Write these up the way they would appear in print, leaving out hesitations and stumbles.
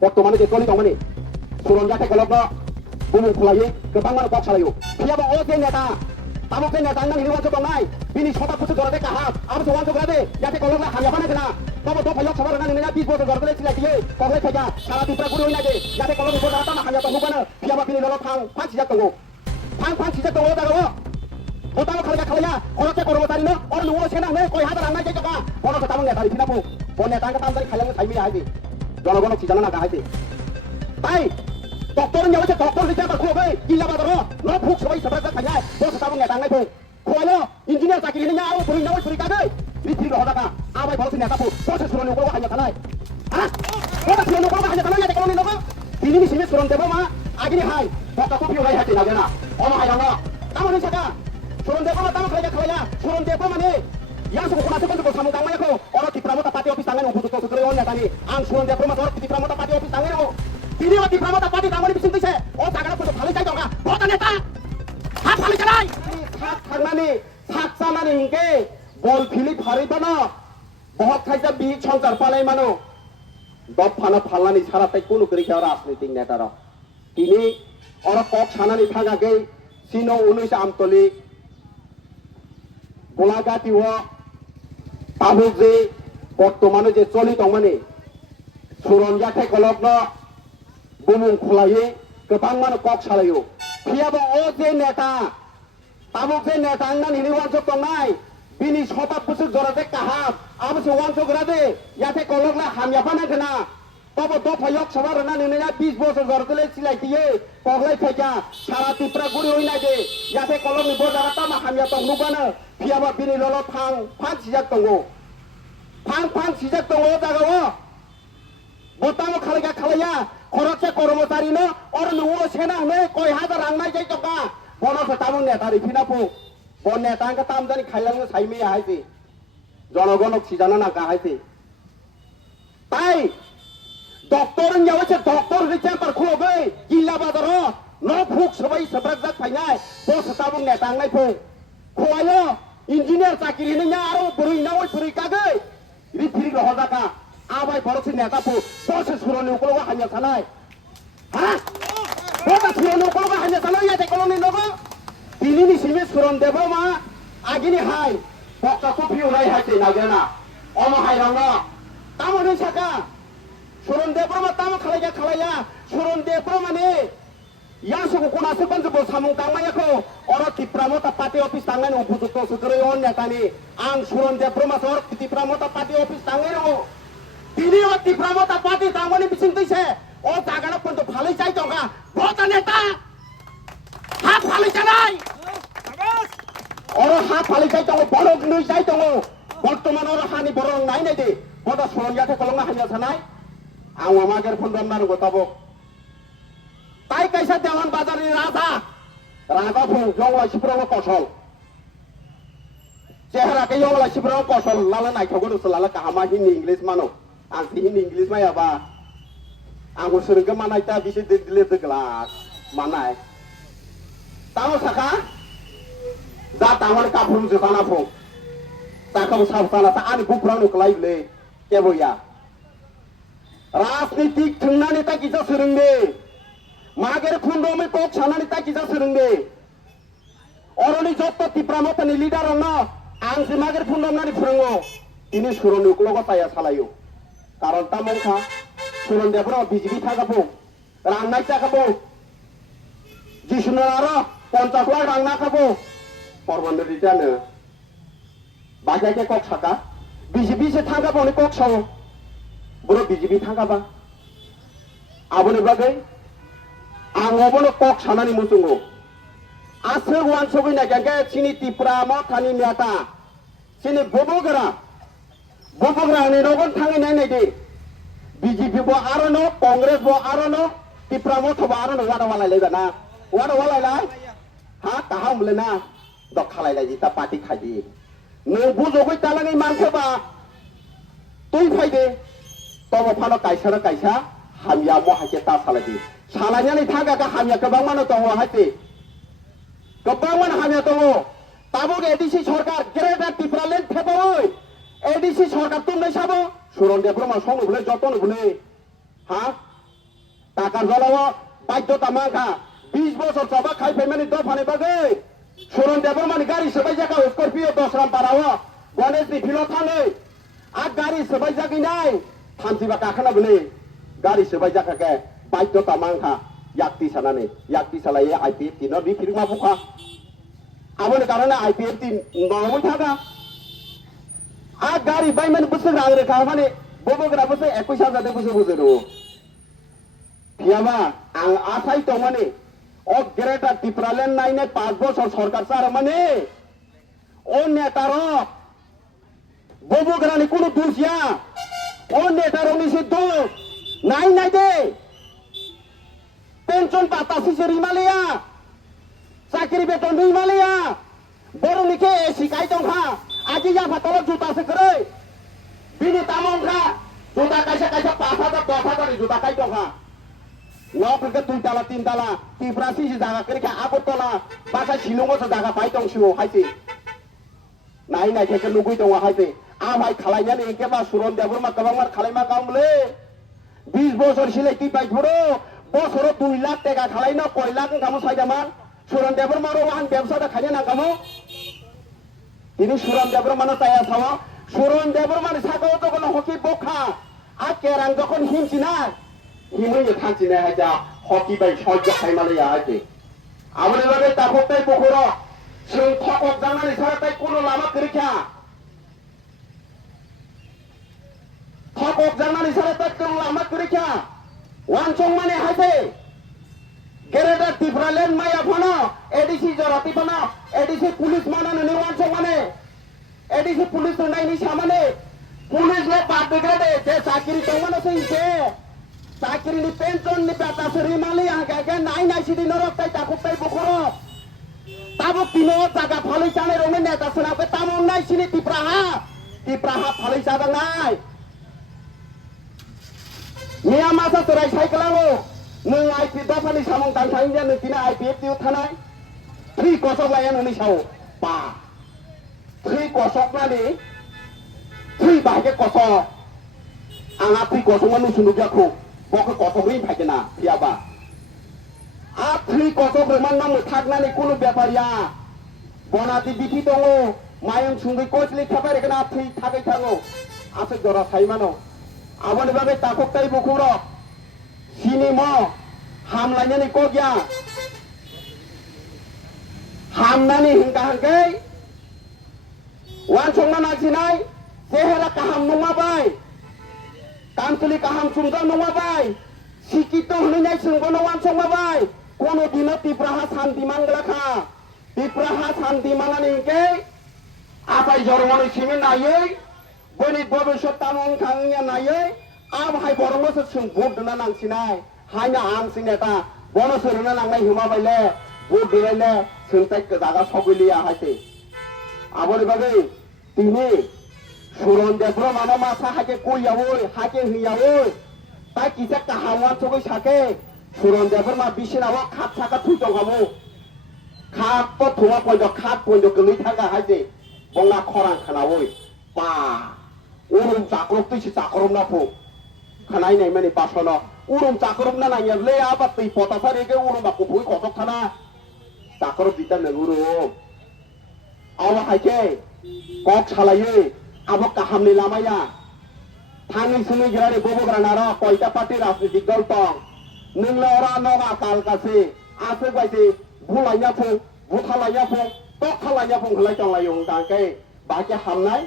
बर्तमाने जे चलित माने सुरन जाथे गलबनो बुमु खुलायो गोबां माने कक सालायो फियाबो अ जे नेता तामो जे नेता नों हिवान दंनाय बिनि सदा कुसु जरते काहा आब सवान जगरादे जाथे गलबला हायाबाना गना तब तो फैया सबार ना नोंना 20 बोसोर जरते सिलाययो कगले फैया सारा दिफ्रा गुरि होइनादे जाथे गलबनि बोदा ता हाया तो हुबानो फियाबा बिनि लल फां सिजा दंगो फां सिजा दंगो दागो बोताव खालगा खालया खरसे कर्मचारिनो और नुओ सेना नै कय हाजार रांनाय जायगा बनो खताम नेता दिना फु बन नेता का तामदारि खालांनो साइमि हायदि जनगण सिजाना ना गाहायदि ताई डॉक्टर न्यावसे डॉक्टर लिजा बा खोबै किला बादरो न फुक सबाय सबाय खाया बस खताम नेता नै फु खोयो इंजिनियर चाकरि नि आउ बुरि नावै बुरि कागै रिथि रहदाका आबाय बस नेता फु बस सुरनि उगो हाया थानाय हा बस सुरनि उगो हाया थानाय या कलनि नगो दिनि सिमे सुरन देबो मा आगिनि हाय बका कपि होय हाति नागेना अमा हायरांगा तामनि साका सुरन देबो ताम खाया सुरन देबो माने yang suku kuna sepan suku samu tangmanya ko orang di pramota pati office tangan untuk tutup segera on ya tani ang suron dia pramota orang di pramota pati office tangan ko ini orang di pramota pati tangan ini bising tise oh tangan aku tuh halus aja nggak kota neta hak halus jalai hak karena hak sana nih ingke bol Philip Haribana बहुत खाइसा बीच संसार पालाई मानो दब फाना फालनानि सारा ताई कुनु करी क्या राजनीतिक नेता रो ini orang kok sana nih थागा गई sino unuis amtoli गोलाघाटी हुआ ताबुक जे बर्तमाने जे चलित माने सुरन जाथे गलबनो बुमुं खुलायो गोबां माने कक सालायो फियाबो अ जे नेता ताबुक जे नेता आंना निवानसो दंनाय बिनि सदा पुसु जरादे काहाब आबसे वानसो गरादे याथे गलबला हामयाबाना गना तब तो फयक सवार ना नोंना 20 बोसोर जरदले सिलायतियो पगलाय फैजा सारा तिप्रा गुरि होइनाय दे याथे गलबनि बजारा तामा हामया दं नुबानो फियाबा बिनि लल फां सिजाक दंगो फां सिजाक दंगो जागावो बोताव खालगा खालया खरसे कर्मचारिनो और नुओ सेना नै कय हाजार रांनाय जाय जका बनो खतामु नेता रिफिनापु बन नेता का तामजानि खायलांनो साइमे हायसे जनगणक सिजाना ना गाहायसे ताई डॉक्टर न्यावसे डॉक्टर रिचा पर खोगै जिल्ला बाजारो न फुक सबाय सब्राक जाक फायनाय बस ताबु नेता आंनाय फै खोयो इंजिनियर चाकरि नोंना आरो बुरै नावै बुरै कागै रिथिरि रहदाका आबाय बरसे नेता फु बस सुरनि उकलवा हान्या थानाय हा बस सुरनि उकलवा हान्या थानाय या देखलनि नगो दिनिनि सिमे सुरन देबो मा आगिनि हाय बक्का कपि उराय हायते नागेना अमा हायरांगा तामनि साका सुरन देबो मा ताम खालाया सुरन देबो माने yang suku kuna sepan sepo samung tangmanya ko orang di pramota pati office tangan untuk tutup segera on ya tani ang suron dia promasor di pramota pati office tangan o ini orang di pramota pati tangan ini bising tise oh jangan apa untuk halus aja dong kak bosan neta hak halus jalai orang hak halus aja dong borong nulis aja dong berteman orang hani borong naik nih deh bodoh suron ya teh kalau nggak hanya sanai ang mama ger pun belum naruh tabok ताई कैसा देवान बाजार नि राजा फुं यंगला सिफ्राव कौशल चेहरा के यंगला सिफ्राव कौशल लाला नायथगो दस लाला काहामा Hindi English मानो आं हिंदी इंग्लिश मायाबा आंखौ सोरंगो मानायता बिसे दिले दगलास मानाय ताव साखा जा तावन काफुम जखाना फुं ताखौ सावताना ता आनि गुफ्राव नुकलायले केबोया राजनीतिक थंनानि ता किसा सोरंदे मागेर खुंडो में कोक छाना निता किसा सुरंगे और उन्हीं जब तो तिप्रामो तनी लीडर अन्ना आंग से मागेर खुंडो नानी फुरंगो इन्हीं सुरंगे उकलो को ताया सालायो कारण तामों था सुरंगे बरो बीजेपी था कबो रांगनाय चा कबो जिसुनारा 50 लाख रांगना कबो परवंदर रिटाने बाजा के कोक छका बीजेपी से था कबो ने कोक छाओ बरो बीजेपी था कबा आबोने बागै आंगोबोनो कक सानानि मुसुंगो आसो वान सगैना गंगे सिनि तिप्रा मथानि नेता सिनि बबोगरा नि नगन थाङै नाय दे बीजेपी बो आरो न कांग्रेस बो आरो न तिप्रा मथबा आरो न वादा वालायलाय ना वादा वालायलाय हा काहा हमलेना द खालायलाय जिता पार्टी खायदि नो बुजोगै तालानि मानखोबा तुइ फायदे तब फानो कायसा हामिया मोहाके ता सालायदि सालाnya nih thaga ka hamya गोबां मानो दङ हायते गोबां मानो hamya दङ ताबो एडिसि सरकार ग्रेटार टिप्रालेन्ड थेबोय एडिसि सरकार तुमनै साबो सुरन देब्रमा संनो बुले जतन बुले हा জলাও বাধ্যতা মাখা 20 বছর সবা খাই ফেমানি দফানি বাগে সুরন দেব মানে গাড়ি সবাই জায়গা স্করপিও 10 রাম পারাও গণেশ नि फिलो थाने आ गाड़ी सबाई जागी नाय थामसिबा गाखोना बने गाड़ी सबाई जाखाके बाध्यता मांखा याक्ति सानाने याक्ति सालाये आईपीएफ की न बि फिरिमा बुखा आबोनि कारणे आईपीएफ ती नङै थागा आ गाड़ी बायमान बुसो रांग रेखा माने बबोग्रा बुसो 21,000 दे बुसो बुसो रो फियाबा आं आसाय दं माने ओ ग्रेटर टिप्रालेन नायने 5 বছর সরকার চার माने ओ नेतारो ববুগ্রানি কোনো দুষিয়া ও নেতারনি সিদ্ধ নাই নাই দে পেনশন পাতাসি রিমালিয়া চাকরি বেতন রিমালিয়া বড়নিকে শিকাই দংখা আজি যা ফাতল জুতাসে করে বিনি তামংখা জুতা কাইসা কাইসা 5,000 10,000 জুতা কাই দংখা নফরকে 2 তালা 3 তালা টিপ্রাসি জায়গা করে আগরতলা বাসা শিলংও জায়গা পাই দংছিও হাইতে নাই নাই থেকে লুগুই দङ হাইতে आमाय खालायनानै एकेबा सुरन देबरमा गोबांमार खालायमा गामले 20 বছর सिलायति बायथरो बसरो 2 लाख टाका खालायनो कय लाख गामो सायदामान सुरन देबरमारो आं व्यवसाय खायनो नागामो दिनै सुरन देबरमानो ताया थावा सुरन देबरमानो सागाव तो कोनो हकी बखा आ केरां जखन हिमसिना हिमैनो थांसिना हाजा हकी बाय सयज खायमालया आते आबोनि बागै ताफकताय बखरो जों थकक जानानै साराताय कोनो लामा करिखा थकक जानानै साराताय कोनो लामा करिखा वानसं माने हायते गेरेदा टिप्रालेन माया फनो एडीसी जराति फनो एडीसी पुलिस मानानो नि वानसं माने एडीसी पुलिस नायनि सामाने पुलिस ले बात बिगड़े जे साकिरि दंमानो सैसे साकिरि नि पेंशन नि बेतासरि मालि आगे नाय नाय सिदि नरकताय ताखुताय बखरो ताबो तिनो जागा फालै जानाय रने नेता सोनाबे तामो नाय सिनि टिप्राहा फालै जादा नाय मिया मासा सराय साइकेलाङो नों आईपी दफानि सामं दानथायनि नों दिना आईपीएफ दिउ थानाय थ्रि कसक लाया नोंनि साव बा थ्रि कसक नानि थ्रि बाहागे कसक आंहा थ्रि कसक मा नुसुनुजाखौ बखौ कसकनि फायगोना फियाबा आ थ्रि कसक रमान नाम थागनानै कुनु बेपारिया बनाति बिथि दङ मायं सुंगै कोचलि थाबायगोना थ्रि थागै थाङो आसे जरा साइमानो आबोनि बागै ताखकताय बखौरो सिनेमा हामलायनानै कगिया हामनानै हिंगा हांगै वानसंना नागिनाय सेहेरा काहाम नङाबाय कामतुलि काहाम सुंगा नङाबाय सिकित होनैनाय सोंबोनो वानसंबाय कोनो दिन टिप्राहा शान्ति मांगलाखा टिप्राहा शान्ति मानानै हिंगै आफाय जरमनै सिमे नायै बनि भबिष्यत तामं खांनिया नायै आब हाय बरंगो सों भोट दना नांसिनाय हायना आं सिनेता बनो सोरना नांनाय हिमाबायले भोट दिरायले सोंताय जागा सगैलिया हायते आबोनि बागै तिनि सुरन देब्र मानो मासा हाके कइयावै हाके हियावै ताय किसा काहावान सगै साके सुरन देब्र मा बिसिनाव खात साका थुइदंगामु खात तो थुवा पयद खात पयद गोलै थागा हायते बंगा खरां खानावै बा उरुम जाक्रबतैसो जाक्रब नाफु खानाय नाय माने बासनो उरुम जाक्रब ना नाय ले आबा तै पताफारि के उरुम बा कुफुइ खसक थाना जाक्रब दिता नों उरुम आवा हायके कक सालायो आबो काहामनि लामाया थाङै सुङै गिरानि बबोग्रा नारा कयटा पार्टी राजनीतिक दल दं नोंले अरा नगा कालकासे आसे बायदि बुलायना फुं बुथालायना फुं तखालायना फुं हलाय दंलायो दांके बाके हामनाय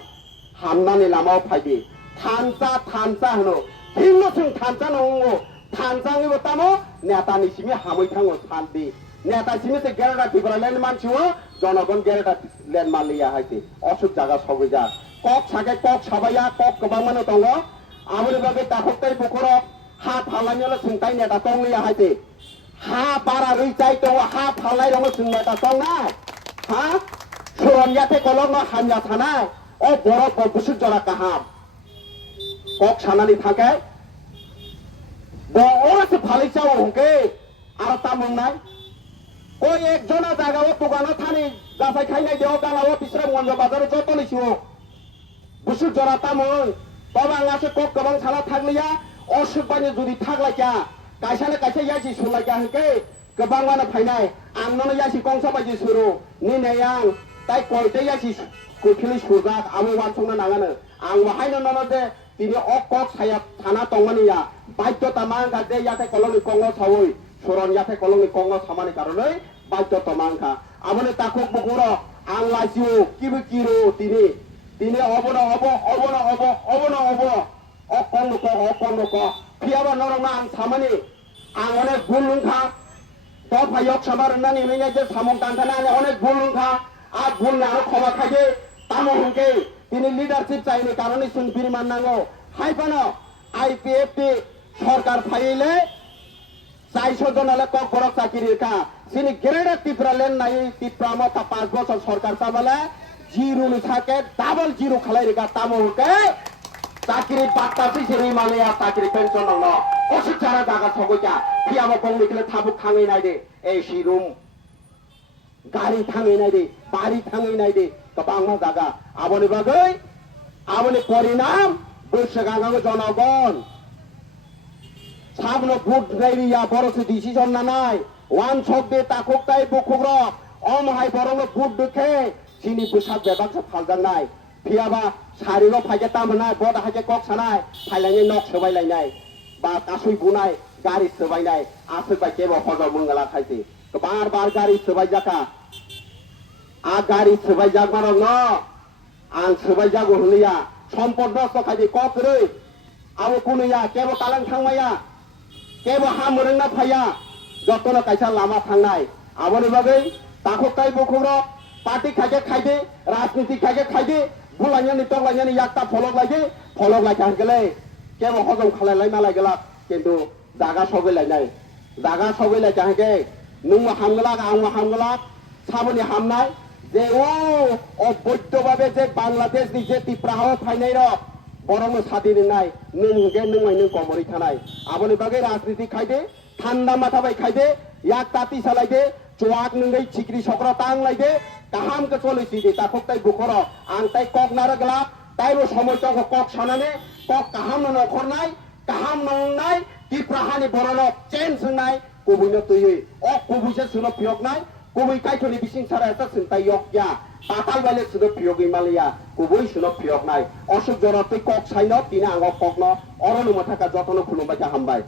हामनानै लामाव फायदि थानसा होनो हिंनो जों थानसा नङो थानसानि बतामो नेतानि सिमि हामै थाङो शान्ति नेता सिमि से गेरेटा टिप्रालेन मानसियो जनगण गेरेटा लेन मालिया हायते असुख जागा सगैजा कक सागे कक साबाया कक गोबां मानो दङ आबोनि बागै ताखकताय बखरो हा फालायनोल सोंताय नेता दंलिया हायते हा बारा रैजाय दङ हा फालाय दङ जों नेता दंना हा सुरनयाथे कलम हामया थानाय ओ बरफ बुसुक जरा काहाम कक सानानै थांके बरसे फालिसाव हंके आरो तामंनाय कोई एक जना जागाव दुकानो थानि जासाय खायनाय देव गालाव बिसरे मन्ज बाजार जतलिसियो बुसुक जरा तामं बाबा आंहासो कक गोबां साला थागलिया असुख बानि जुदि थागलायका kaisa na kaisa ya si sulai ya ke kebang mana phainai ang no ya si kongsa ba ji suru ni ne yang tai koi te ya si kukhili surga amo wan song na nangana ang mahai no no de tini ok saya thana tongmani ya বাধ্যতামাং দে ইয়াতে colony কংগ সাওই সরন ইয়াতে colony কংগ সামানি কারণে বাধ্যতামাংখা আমনে তাকক বগুর আং লাইসিও কিবি কিরো তিনি তিনি অবনা of অকন্নক ফিয়াবা নরংনা আং সামানি আং অনেক ভুলুংখা তো ফাইয়ক সামারনানি মেনে যে সামং দানখানা অনেক ভুলুংখা আর ভুল না ক্ষমা খাইয়ে তামো হুঁকে তিনি লিডারশিপ চাইনি কারণে সুনফিরি মাননাঙ্গো হাইপানো আইপিএফটি সরকার ফাইলে 400 জন হলে কক বড় চাকরির কা সিনি গ্রেডে ত্রিপুরা লেন নাই ত্রিপুরা মত 5 বছর সরকার চাবলে জিরো নি থাকে ডাবল জিরো খালাই রেখা তামুকে চাকরি বাত্তাছি সেরি মালিয়া চাকরি পেনশন নন অসুখ ছাড়া জায়গা সবইকা ফিয়াবো কংলিকলে থাবুক থাঙै নাই দে এই সিরুম গাড়ি থাঙै নাই দে বাড়ি থাঙै নাই দে কবাংমা জায়গা আবনি বাগৈ আবনি পরিণাম বৈশাখাঙ্গ জনগণ সামনে ভোট নাইরিয়া বড়সে ডিসিশন না নাই ওয়ান শব্দে তাকক তাই বকুগ্র অমহাই বরং ভোট দেখে চিনি বৈশাখ বেবাকসে ফালজাং নাই ফিয়াবা সারিল ফাইকে তামনাই বদ হাইকে কক সানাই ফাইलायनाय নক সোবাইलायनाय বা কাসুই বুনাই গাড়ি সোবাইनाय আসবাই কেব হজর মঙ্গলা খাইতে বারবার গাড়ি সোবাই জাকা আ গাড়ি সোবাই জাগবার ন আং সোবাই জাগো হলিয়া সম্পদ নষ্ট খাইতে ককরে আবো কুনিয়া কেব তালাং থাंमाया কেব হামরেं না ফাইয়া যতন কাইসা লামা থাंनाय আবনি বাগै তাকক তাই বকুগ্র পার্টি খাইকে খাইদে রাজনীতি খাইকে খাইদে বুলাইयानि टंलाइयानि याक्ता फलक लाइके हांगले केब हजम खालायलाय मालाय गला किन्तु जागा सबायलायनाय जागा सबायलायके हांगे नुं हामगला आं हामगला साबनि हामनाय जे ओ अबैधभावे जे बांग्लादेशनि जे टिप्राहाव फायनाय र बरंनो सादिनि नाय नोंगे नोंमाय नों कमरि थानाय आबनि बागै राजनीति खायदे ঠান্ডা माथा बाय खायदे याक्ता तिसालायदे चोआक नोंगै चिक्रि सकरा तांलायदे কাহাম কে চলেছি দে তাকক তাই বুখর আং তাই কক নারগলা তাইরো সময় তক কক সানানে কক কাহাম নখর নাই কাহাম নংনাই টিপ্রাহানি বরন চেঞ্জ নাই কবুইনো তৈয়ে অ কবুইসে সুনো ফিয়ক নাই কবুই কাইথনি বিসিং সারা এত চিন্তাই ইয়া পাতাল বাইলে সুনো ফিয়ক ইমালিয়া কবুই সুনো ফিয়ক নাই অসুখ জরতে কক সাইন তিনে আং কক ন অরনুমা থাকা যতন খুলুমবাই হামবাই